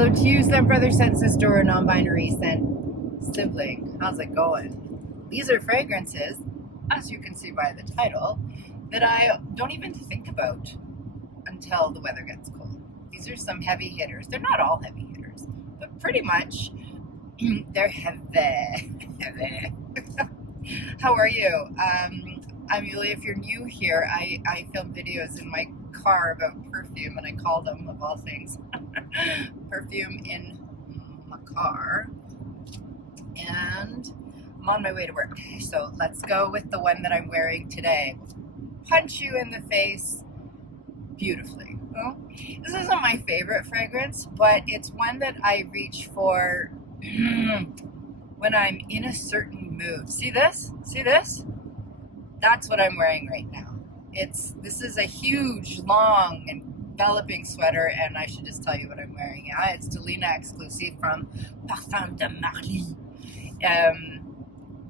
Hello to you, sent brother, sent sister, or non-binary sent sibling. How's it going? These are fragrances, as you can see by the title, that I don't even think about until the weather gets cold. These are some heavy hitters. They're not all heavy hitters, but pretty much they're heavy. Heavy. How are you? I'm Yulia. If you're new here, I film videos in my car about perfume, and I call them, of all things, perfume in my car. And I'm on my way to work. So let's go with the one that I'm wearing today. Punch you in the face beautifully. Well, this isn't my favorite fragrance, but it's one that I reach for when I'm in a certain mood. See this? See this? That's what I'm wearing right now. This is a huge, long, enveloping sweater, and I should just tell you what I'm wearing. Yeah, it's Delina Exclusive from Parfum de Marie.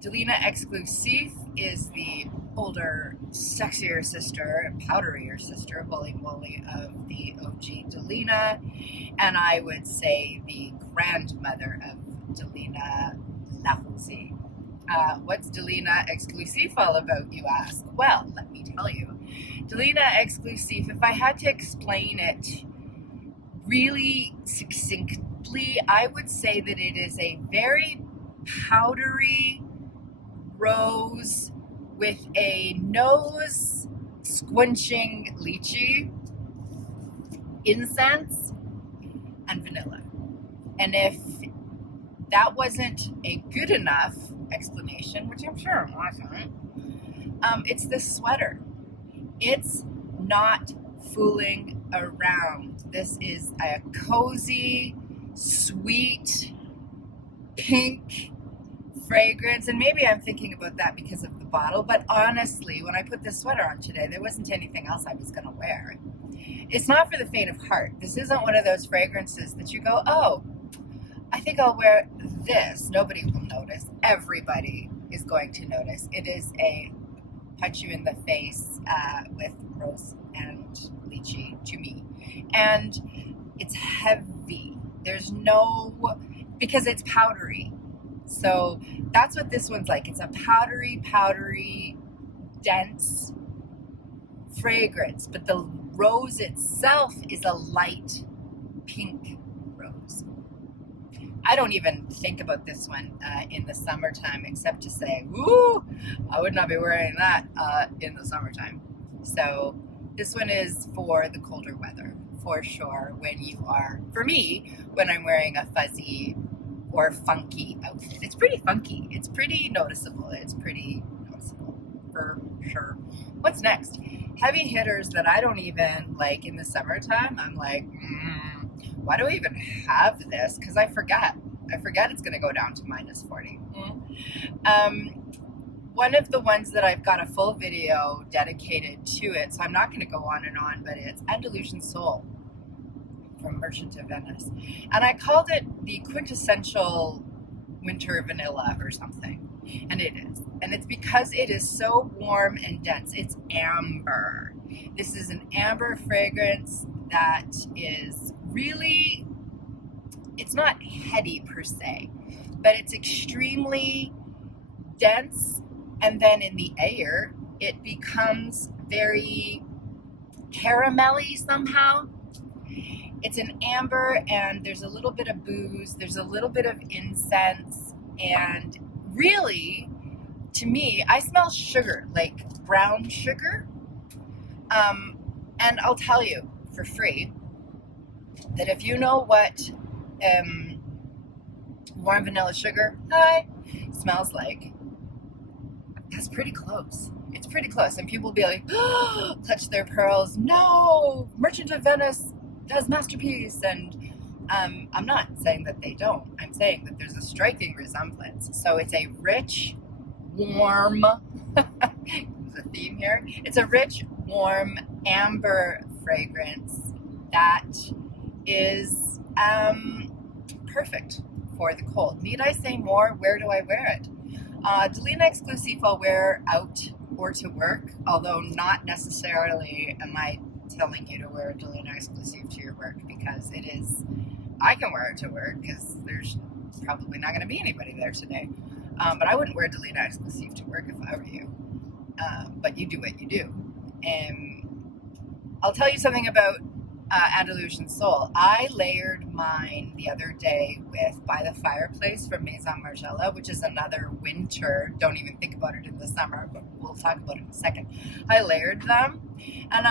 Delina Exclusive is the older, sexier sister, powderier sister, holy moly, of the OG Delina, and I would say the grandmother of Delina La Rosée. What's Delina Exclusive all about, you ask? Well, let me tell you. Delina Exclusive, if I had to explain it really succinctly, I would say that it is a very powdery rose with a nose squinching lychee, incense, and vanilla. And if that wasn't a good enough explanation, which I'm sure it wasn't, it's this sweater. It's not fooling around. This is a cozy, sweet, pink fragrance, and maybe I'm thinking about that because of the bottle, but honestly, when I put this sweater on today, there wasn't anything else I was going to wear. It's not for the faint of heart. This isn't one of those fragrances that you go, oh, I think I'll wear this. Nobody will notice. Everybody is going to notice. It is a punch you in the face with rose and lychee to me. And it's heavy. There's no, because it's powdery. So that's what this one's like. It's a powdery, dense fragrance. But the rose itself is a light pink rose. I don't even think about this one in the summertime, except to say, woo, I would not be wearing that in the summertime. So this one is for the colder weather, for sure, when you are, for me, when I'm wearing a fuzzy or funky outfit. It's pretty funky. It's pretty noticeable. It's pretty noticeable, for sure. What's next? Heavy hitters that I don't even like in the summertime. I'm like, why do I even have this? Because I forget it's going to go down to minus 40. One of the ones that I've got a full video dedicated to it, so I'm not going to go on and on, but it's Andalusian Soul from Merchant of Venice. And I called it the quintessential winter vanilla or something. And it is. And it's because it is so warm and dense. It's amber. This is an amber fragrance that is really, it's not heady per se, but it's extremely dense, and then in the air it becomes very caramelly somehow. It's an amber, and there's a little bit of booze, there's a little bit of incense, and really, to me, I smell sugar, like brown sugar. And I'll tell you for free that if you know what warm vanilla sugar smells like, that's pretty close. It's pretty close. And people will be like, oh, clutch their pearls. No, Merchant of Venice does masterpiece. And I'm not saying that they don't. I'm saying that there's a striking resemblance. So it's a rich, warm, there's a theme here. It's a rich, warm, amber fragrance that is perfect for the cold. Need I say more? Where do I wear it? Delina Exclusive I'll wear out or to work, although not necessarily am I telling you to wear a Delina Exclusive to your work, because it is I can wear it to work because there's probably not going to be anybody there today. But I wouldn't wear Delina Exclusive to work if I were you. But you do what you do. And I'll tell you something about Andalusian Soul. I layered mine the other day with By the Fireplace from Maison Margiela, which is another winter. Don't even think about it in the summer, but we'll talk about it in a second. I layered them, and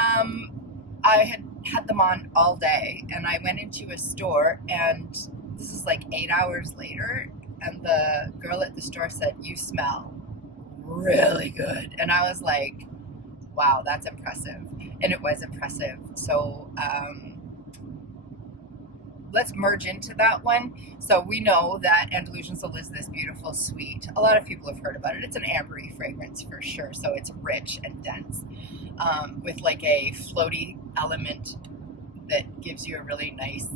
I had them on all day, and I went into a store, and this is like 8 hours later, and the girl at the store said, "You smell really good." And I was like, wow, that's impressive. And it was impressive. So let's merge into that one. So we know that Andalusian Soul is this beautiful, sweet. A lot of people have heard about it. It's an ambery fragrance for sure. So it's rich and dense with like a floaty element that gives you a really nice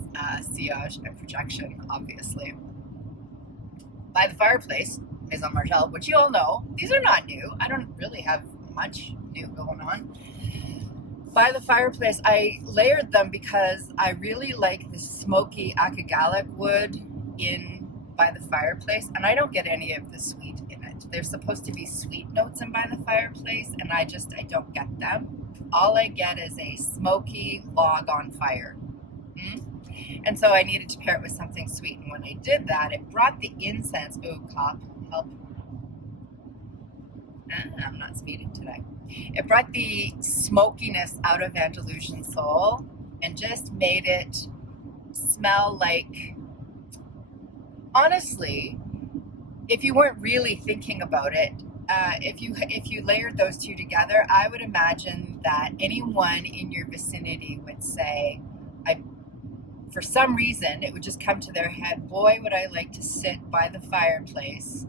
sillage and projection, obviously. By the Fireplace, Maison Margiela, which you all know, these are not new. I don't really have much new going on. By the Fireplace, I layered them because I really like the smoky acagalic wood in By the Fireplace, and I don't get any of the sweet in it. There's supposed to be sweet notes in By the Fireplace, and I don't get them. All I get is a smoky log on fire. And so I needed to pair it with something sweet, and when I did that, it brought the incense. Oh, cop, help. I'm not speeding today. It brought the smokiness out of Andalusian Soul and just made it smell like, honestly, if you weren't really thinking about it, if you layered those two together, I would imagine that anyone in your vicinity would say, for some reason, it would just come to their head, boy, would I like to sit by the fireplace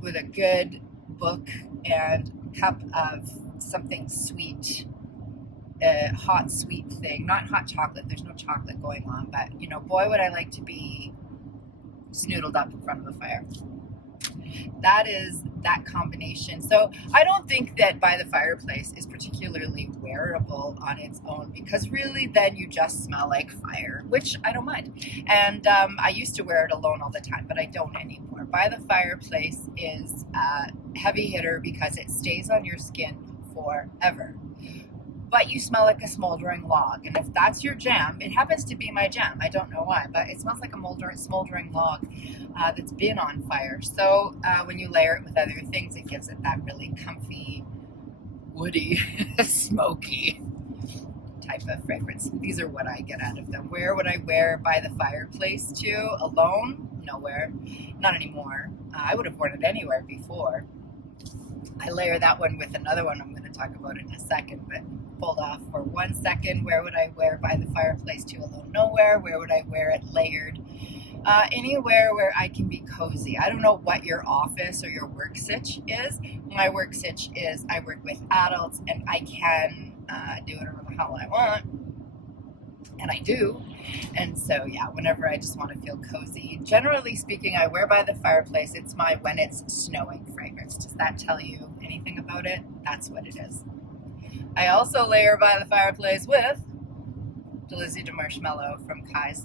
with a good book and cup of something sweet, a hot sweet thing, not hot chocolate, there's no chocolate going on, but boy, would I like to be snoodled up in front of a fire. That is that combination. So I don't think that By the Fireplace is particularly wearable on its own, because really then you just smell like fire, which I don't mind. And I used to wear it alone all the time, but I don't anymore. By the Fireplace is a heavy hitter because it stays on your skin forever. But you smell like a smoldering log. And if that's your jam, it happens to be my jam. I don't know why, but it smells like a smoldering log that's been on fire. So when you layer it with other things, it gives it that really comfy, woody, smoky type of fragrance. These are what I get out of them. Where would I wear By the Fireplace to? Alone? Nowhere. Not anymore. I would have worn it anywhere before. I layer that one with another one I'm going to talk about in a second, but hold off for 1 second. Where would I wear By the Fireplace to? Alone? Nowhere. Where would I wear it layered? Anywhere where I can be cozy. I don't know what your office or your work sitch is. My work sitch is I work with adults, and I can do whatever the hell I want. And I do. And so, yeah, whenever I just want to feel cozy, generally speaking, I wear By the Fireplace. It's my when it's snowing fragrance. Does that tell you anything about it? That's what it is. I also layer By the Fireplace with Delizia de Marshmallow from Kai's.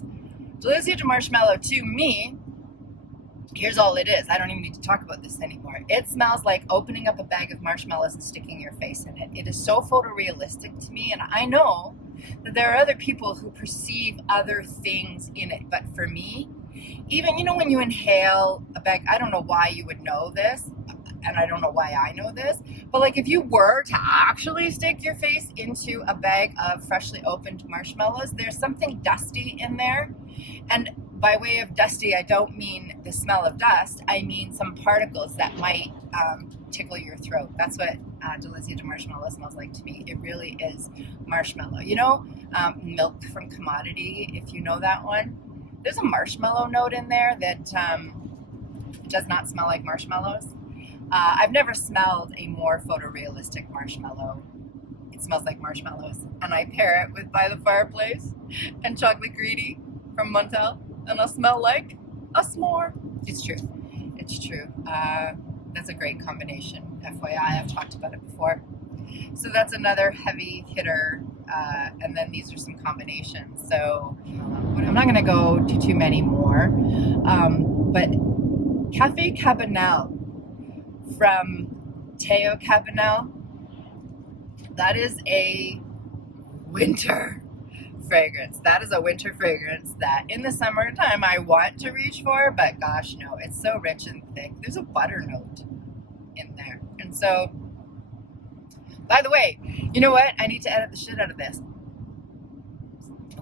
Delizia de Marshmallow, to me, here's all it is. I don't even need to talk about this anymore. It smells like opening up a bag of marshmallows and sticking your face in it. It is so photorealistic to me, and I know that there are other people who perceive other things in it. But for me, even, when you inhale a bag, I don't know why you would know this, and I don't know why I know this, but like if you were to actually stick your face into a bag of freshly opened marshmallows, there's something dusty in there. And by way of dusty, I don't mean the smell of dust. I mean some particles that might tickle your throat. That's what Delizia de Marshmallow smells like to me. It really is marshmallow. Milk from Commodity, if you know that one. There's a marshmallow note in there that does not smell like marshmallows. I've never smelled a more photorealistic marshmallow. It smells like marshmallows. And I pair it with By the Fireplace and Chocolate Greedy from Montel, and I'll smell like a s'more. It's true. It's true. That's a great combination. FYI, I've talked about it before. So that's another heavy hitter and then these are some combinations. So I'm not going to go to too many more, but Cafe Cabanel from Teo Cabanel, that is a winter fragrance. That is a winter fragrance that in the summertime I want to reach for, but gosh no, it's so rich and thick. There's a butter note in there. And so, by the way, you know what? I need to edit the shit out of this.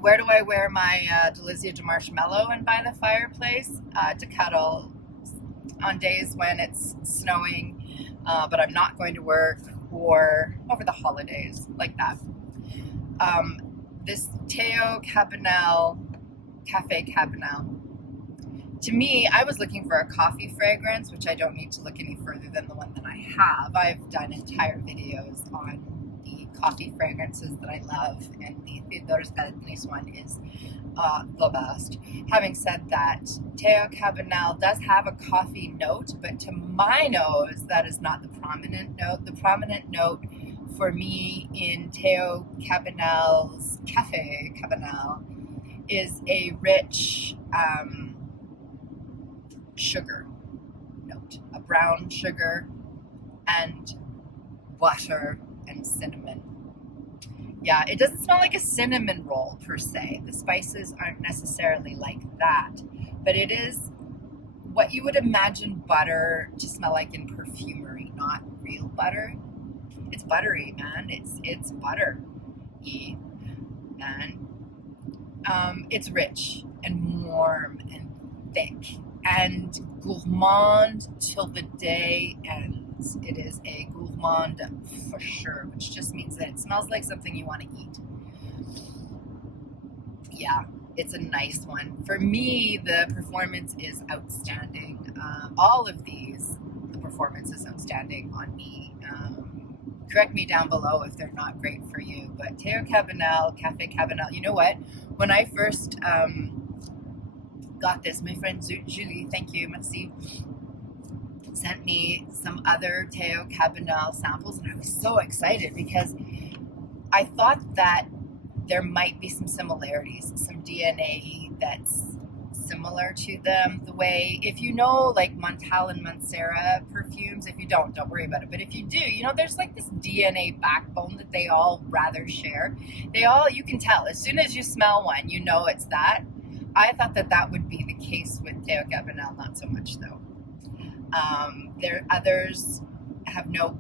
Where do I wear my Delizia de Marshmallow and by the fireplace? To cuddle on days when it's snowing, but I'm not going to work, or over the holidays, like that. This Teo Cabanel, Cafe Cabanel, to me, I was looking for a coffee fragrance, which I don't need to look any further than the one that I have. I've done entire videos on the coffee fragrances that I love, and the Theodoros Kalatinis one is the best. Having said that, Teo Cabanel does have a coffee note, but to my nose, that is not the prominent note. The prominent note for me in Teo Cabanel's Cafe Cabanel is a rich sugar note, a brown sugar and butter and cinnamon. Yeah, it doesn't smell like a cinnamon roll per se. The spices aren't necessarily like that, but it is what you would imagine butter to smell like in perfumery, not real butter. It's buttery, man. It's butter-y, man. It's rich and warm and thick and gourmand till the day ends. It is a gourmand for sure, which just means that it smells like something you want to eat. Yeah, it's a nice one. For me, the performance is outstanding. All of these, the performance is outstanding on me. Correct me down below if they're not great for you. But Teo Cabanel, Cafe Cabanel, you know what? When I first got this, my friend Julie, thank you, merci, sent me some other Teo Cabanel samples, and I was so excited because I thought that there might be some similarities, some DNA that's similar to them. The way, if you know, like Montal and Mancera perfumes, if you don't worry about it. But if you do, you know, there's like this DNA backbone that they all rather share. You can tell as soon as you smell one, you know it's that. I thought that would be the case with Teo Cabanel, not so much though. Others have no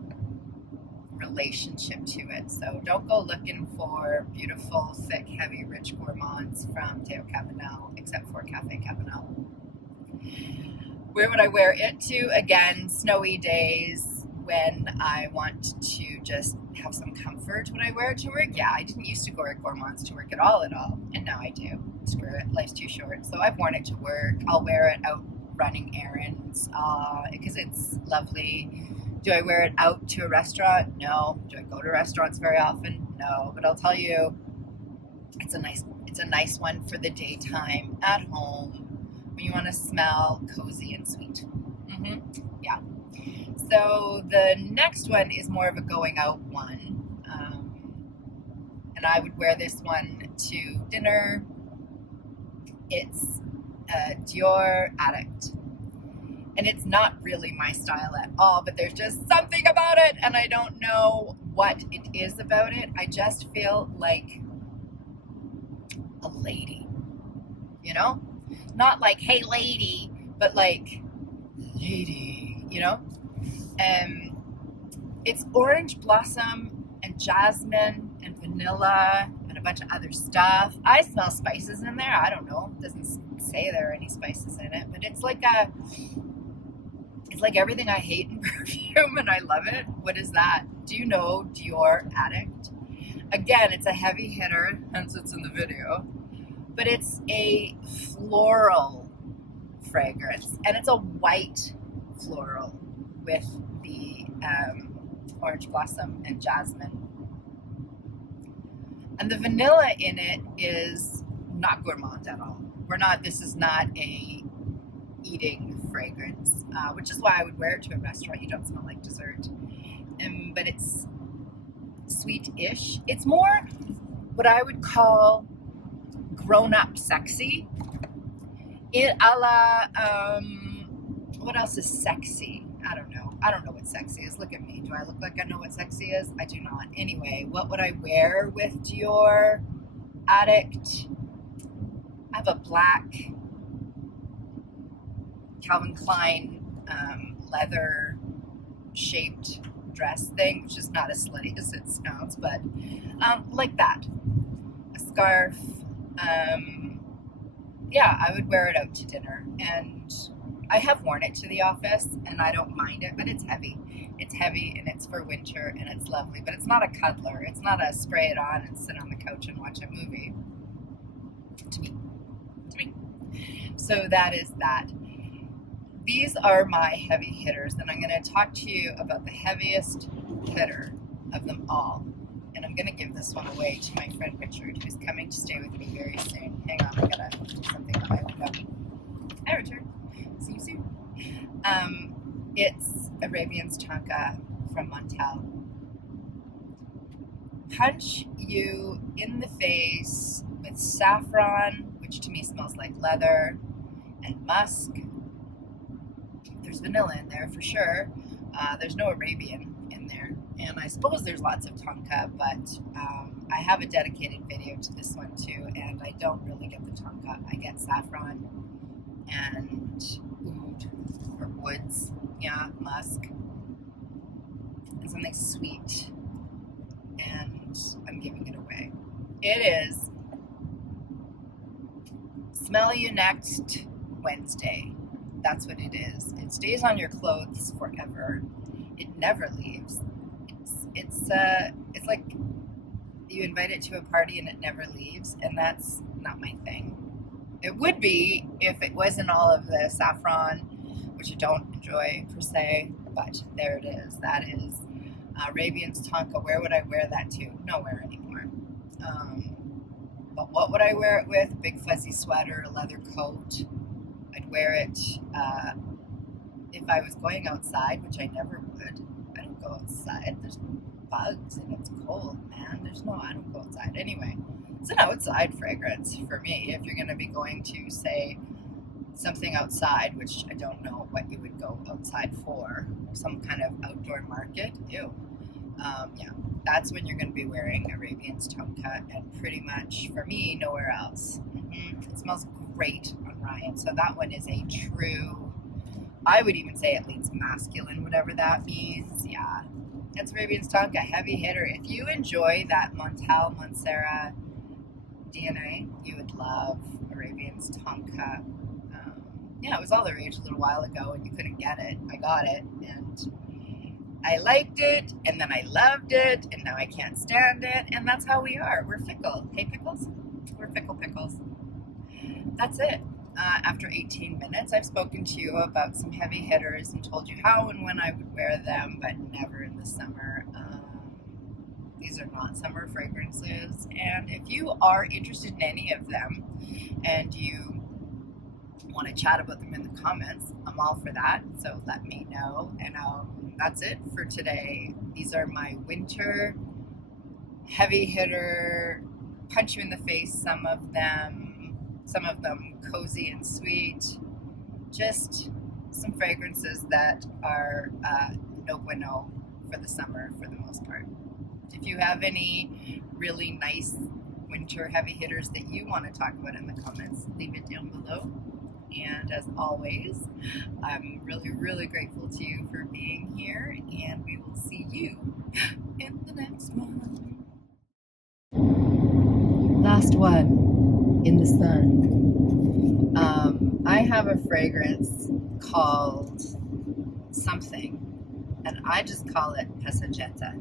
relationship to it, so don't go looking for beautiful, thick, heavy, rich gourmands from Teo Cabanel, except for Cafe Cabanel. Where would I wear it to? Again, snowy days when I want to just have some comfort. Would I wear it to work? Yeah, I didn't used to wear gourmands to work at all, and now I do. Screw it, life's too short. So I've worn it to work. I'll wear it out running errands because it's lovely. Do I wear it out to a restaurant? No. Do I go to restaurants very often? No. But I'll tell you, it's a nice one for the daytime at home when you want to smell cozy and sweet. Yeah. So the next one is more of a going out one, and I would wear this one to dinner. It's Dior Addict. And it's not really my style at all, but there's just something about it, and I don't know what it is about it. I just feel like a lady, you know? Not like, hey lady, but like, lady, you know? It's orange blossom and jasmine and vanilla and a bunch of other stuff. I smell spices in there. I don't know. It doesn't say there are any spices in it, but it's like everything I hate in perfume, and I love it. What is that? Do you know Dior Addict? Again, it's a heavy hitter, hence it's in the video, but it's a floral fragrance, and it's a white floral with the orange blossom and jasmine. And the vanilla in it is not gourmand at all. This is not a eating fragrance, which is why I would wear it to a restaurant. You don't smell like dessert. But it's sweet-ish. It's more what I would call grown-up sexy. It a la, what else is sexy? I don't know. I don't know what sexy is. Look at me. Do I look like I know what sexy is? I do not. Anyway, what would I wear with Dior Addict? I have a black Calvin Klein leather shaped dress thing, which is not as slutty as it sounds, but like that. A scarf. Yeah, I would wear it out to dinner, and I have worn it to the office, and I don't mind it, but it's heavy. It's heavy, and it's for winter, and it's lovely, but it's not a cuddler. It's not a spray it on and sit on the couch and watch a movie. To me. So that is that. These are my heavy hitters, and I'm going to talk to you about the heaviest hitter of them all. And I'm going to give this one away to my friend Richard, who's coming to stay with me very soon. Hang on, I got to do something on my window. Hi, Richard. See you soon. It's Arabian's Tonka from Montel. Punch you in the face with saffron, which to me smells like leather, and musk. There's vanilla in there for sure. There's no Arabian in there. And I suppose there's lots of Tonka, but I have a dedicated video to this one too, and I don't really get the Tonka. I get saffron and oud, or woods, yeah, musk, and something sweet. And I'm giving it away. It is Smell You Next Wednesday. That's what it is. It stays on your clothes forever. It never leaves. It's like you invite it to a party and it never leaves, and that's not my thing. It would be if it wasn't all of the saffron, which I don't enjoy per se, but there it is. That is Arabian's Tonka. Where would I wear that to? Nowhere anymore. But what would I wear it with? Big fuzzy sweater, a leather coat. I'd wear it if I was going outside, which I never would. I don't go outside. There's bugs and it's cold, man. I don't go outside. Anyway, it's an outside fragrance for me. If you're going to be going to, say, something outside, which I don't know what you would go outside for, some kind of outdoor market, ew. Yeah, that's when you're going to be wearing Arabian's Tonka, and pretty much, for me, nowhere else. It smells great on Ryan. So that one is a true, I would even say it leads masculine, whatever that means. Yeah, that's Arabian's Tonka, heavy hitter. If you enjoy that Montel Montserrat DNA, you would love Arabian's Tonka. Yeah, it was all the rage a little while ago, and you couldn't get it. I got it, and I liked it, and then I loved it, and now I can't stand it, and that's how we are. We're fickle. Hey, pickles? We're fickle pickles. That's it. After 18 minutes, I've spoken to you about some heavy hitters and told you how and when I would wear them, but never in the summer. These are not summer fragrances, and if you are interested in any of them and you want to chat about them in the comments, I'm all for that, so let me know. And that's it for today. These are my winter heavy hitter, punch you in the face, some of them cozy and sweet, just some fragrances that are no bueno for the summer for the most part. If you have any really nice winter heavy hitters that you want to talk about in the comments, leave it down below. And as always, I'm really, really grateful to you for being here, and we will see you in the next one. Last one in the sun. I have a fragrance called something, and I just call it Passeggiata.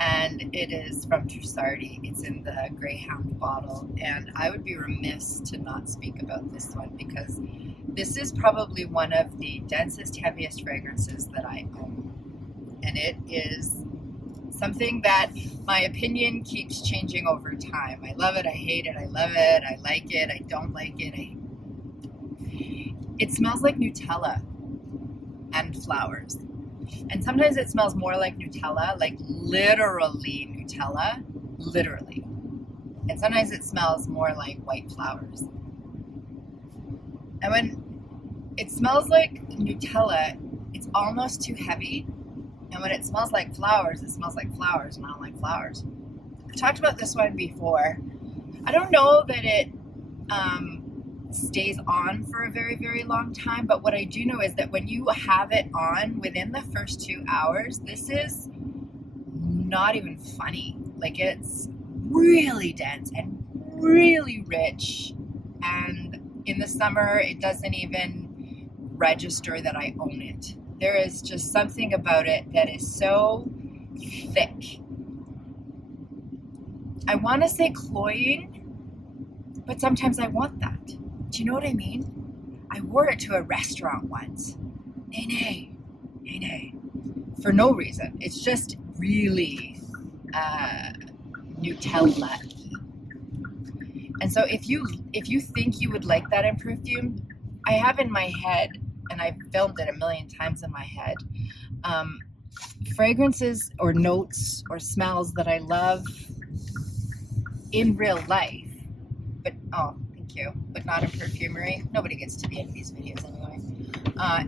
And it is from Trussardi. It's in the Greyhound bottle, and I would be remiss to not speak about this one because this is probably one of the densest, heaviest fragrances that I own. And it is something that my opinion keeps changing over time. I love it, I hate it, I love it, I like it, I don't like it. It smells like Nutella and flowers. And sometimes it smells more like Nutella, like literally Nutella, literally. And sometimes it smells more like white flowers. And when it smells like Nutella, it's almost too heavy. And when it smells like flowers, it smells like flowers, and I don't like flowers. I've talked about this one before. I don't know that it stays on for a very, very long time, but what I do know is that when you have it on within the first 2 hours, this is not even funny. Like, it's really dense and really rich, and in the summer it doesn't even register that I own it. There is just something about it that is so thick. I want to say cloying, but sometimes I want that. Do you know what I mean? I wore it to a restaurant once. Nay, for no reason. It's just really Nutella. And so if you think you would like that in perfume, I have in my head, and I've filmed it a million times in my head, fragrances or notes or smells that I love in real life, but thank you, but not in perfumery. Nobody gets to be in these videos anyway.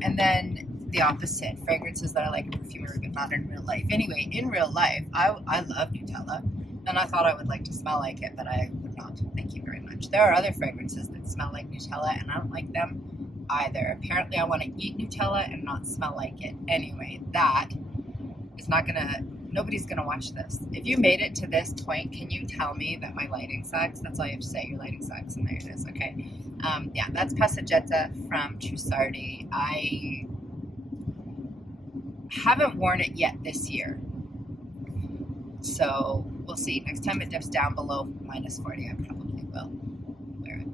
And then the opposite, fragrances that I like in perfumery but not in real life. Anyway, in real life, I love Nutella, and I thought I would like to smell like it, but I would not. Thank you very much. There are other fragrances that smell like Nutella, and I don't like them either. Apparently I want to eat Nutella and not smell like it. Anyway, that is not gonna, nobody's gonna watch this. If you made it to this point, can you tell me that my lighting sucks? That's all you have to say. Your lighting sucks, and there it is. Okay. Yeah, that's Passagetta from Trussardi. I haven't worn it yet this year, so we'll see. Next time it dips down below -40, I probably will wear it.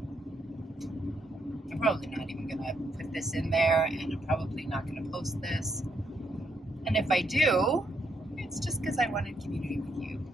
I'm probably not even gonna put this in there, and I'm probably not gonna post this. And if I do, it's just because I wanted community with you.